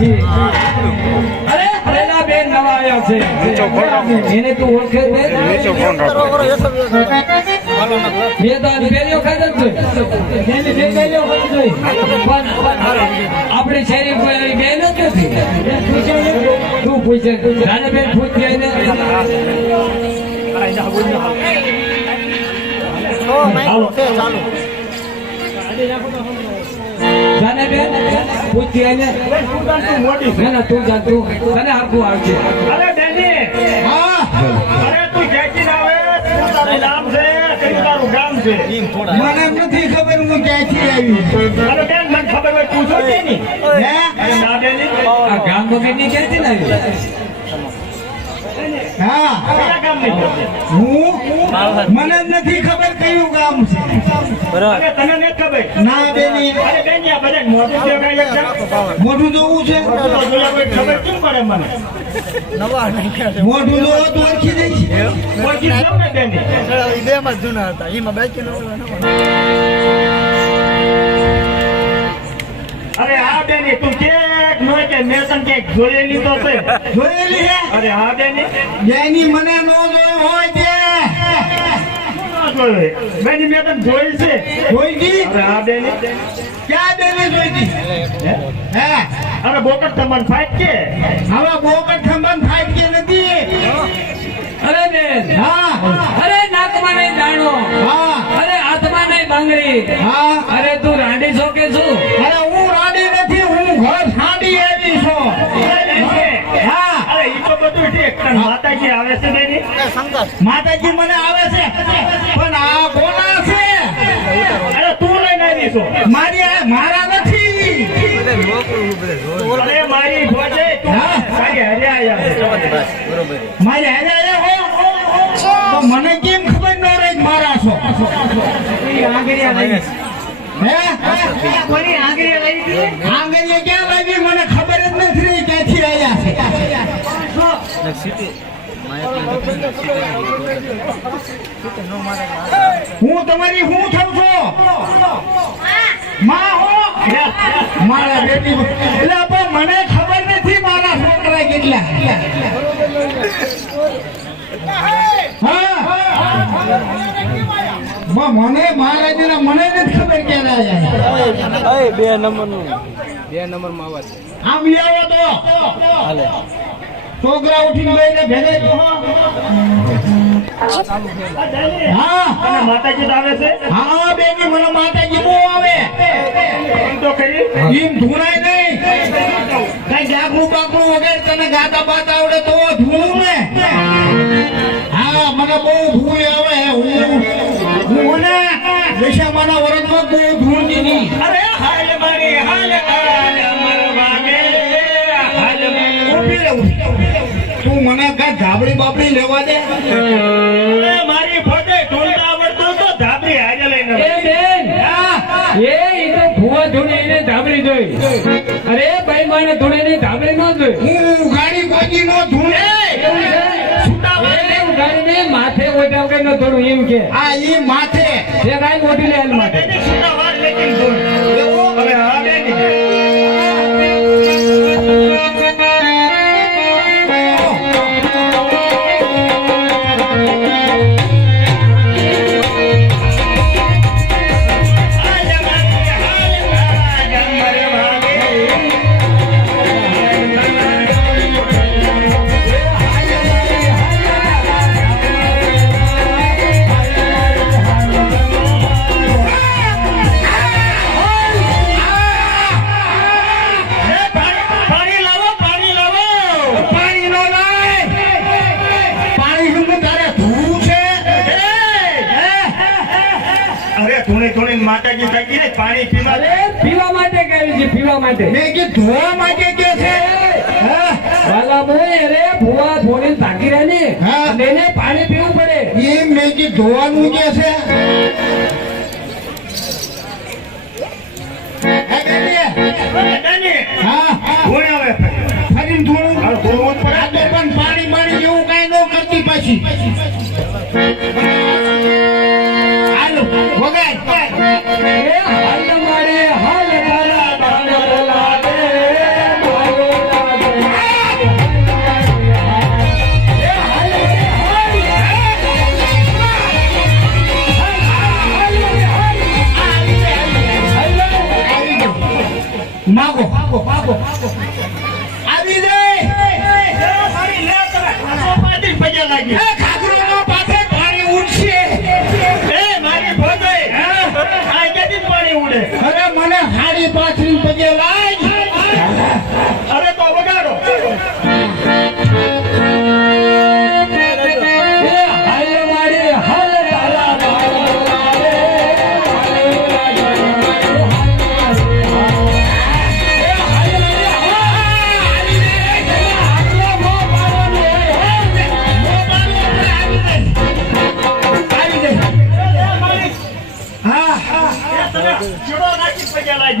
નથી અરે પ્રેલા બેન નવા આવ્યા છે. તું ઓળખે બે દાદ પેલ્યો ખાધો છે પણ આપણી શેરી બેન જ નથી તું પૂછે. બેન પૂછતી આવીને હોય એને. રાણાબેન પૂછતી હોય મોડી ના ના તું જા તું. તને આખું આવશે. અરે બેની હા. અરે તું ક્યાંથી આવે. તારું નામ છે કયું તારું ગામ છે? મને એમ નથી ખબર હું ક્યાંથી આવી. અરે બેન મને ખબર હોય પૂછો કે નહીં? હે? ના બેની આ ગામ વગરની ક્યાંથી ના આવી? મને જ નથી ખબર કયું ગામ છે. અરે તને નથી ખબર? ના બેની. અરે બેન આ બધા મોઢું દેખાય છે? મોઢું જોવું છે? તો જોયા કોઈ ખબર કેમ પડે મને? મોઢું જોવો તો ઓળખી જઈશ ઓળખી હતા એમાં ને બેની અરે મેં તને ક્યાંક જોયેલી તો છે. જોયેલી હે અરે હા બેની. જેની મને નો જોયો હોય તે. શું ના જોયું બેની મેં તને જોઈ છે. જોઈ દી અરે હા બેની. ક્યાં બેને જોઈ દી હે? અરે બોકટ તમને ફાઈટ કે? હવે બોકટ ખંભન ફાઈટ કે નથી? અરે બેન હા. અરે નાકમાં નહીં દાણો. હા. અરે આત્મા નહીં બાંગડી. હા. અરે માતાજી મને આવે છે. પણ આ કોના છે? અરે તું લઈને આવી છો. મારી આ મારા નથી. અરે મારી ભોજે તું હા. મારી હારે આયા. મારી હારે આયા હો? મને કેમ ખબર ન રહી મારા છો? હે કોની આંગળી લઈ ગઈ આંગળીએ ક્યાં લાગી મને ખબર જ નથી રહી ક્યાંથી આવ્યા છે હું તમારી હું થઉં છું? માં હો? મારા બેટી એટલે પણ મને ખબર નથી મારા છોકરા કેટલા. મને મહારાજના મને નથી ખબર ક્યારે બે નંબર બે નંબરમાં આમ લઈ આવો તો છોકરા ઉઠીને બેને ભેગે. આવે છે હા, બેની, મને માતાજી બહુ આવે. એમ તો ખરી એમ ધૂણાય કઈ જાગરું બાગરું વગર તને ગાતા બાતા આવડે તો ધૂણું ને. હા, મને બહુ ધૂળ તું મને કાંઈ ધાબળી બાબળી લેવા દે? મારી ફોટે ઢોલતા આવડતું તો ધાબરી હાજર લઈને. એ બેન એ ઈ તો ભૂવા ધૂણે એને ધાબળી જોઈ. અરે ભાઈ માને ધૂણે ને ધાબળી ન જોઈ. હું ગાડી કોઈ નો? એ ઉઘાડીને માથે ઓઢા કે નો થોડું એમ કે. આ ઈ માથે. જે કાંઈ મોટી લે હાલ ધૂણી ધૂણી માતાજી થઈ ને પાણી પીવા પીવા માટે કહ્યું છે પીવા માટે? મેં કે ધોવા માટે કે છે? હા? વાલા બોય અરે ભૂવા ધોળી ભાગી રહે ને? હા. અને એને પાણી પીવું પડે. એ મેં કે ધોવાનું કે છે? હે ધૂણ આવે ફરીને પણ પાણી પાણી જેવું કઈ ન કરતી પછી. like this.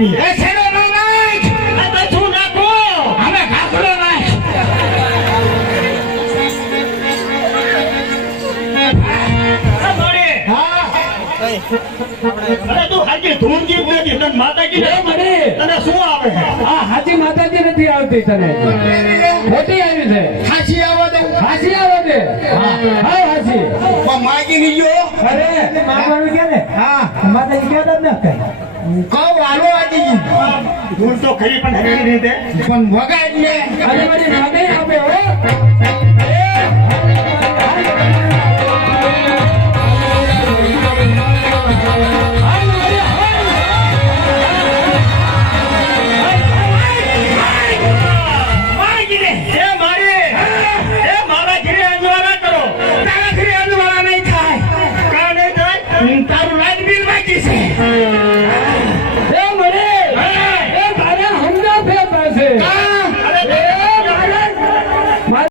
પગે એ છેડો ન નાખ. આ નાખો. હવે નાખ. હા અરે તું હાજી ધૂમ નથી. તને માતાજી એ મને. તને શું આવે? આ હાજી માતાજી નથી આવતી તને. ખોટી આવી છે. ખાસી આવવા દઉં હાસી આવે છે? હા. હા હાસી પણ માગી ગયો અરે કે ને હા. માતાજી ક્યાં જ ન કઈ કહું હાલો આજી ધૂમ તો ખરી પણ હરી રીતે પણ વગાડ ને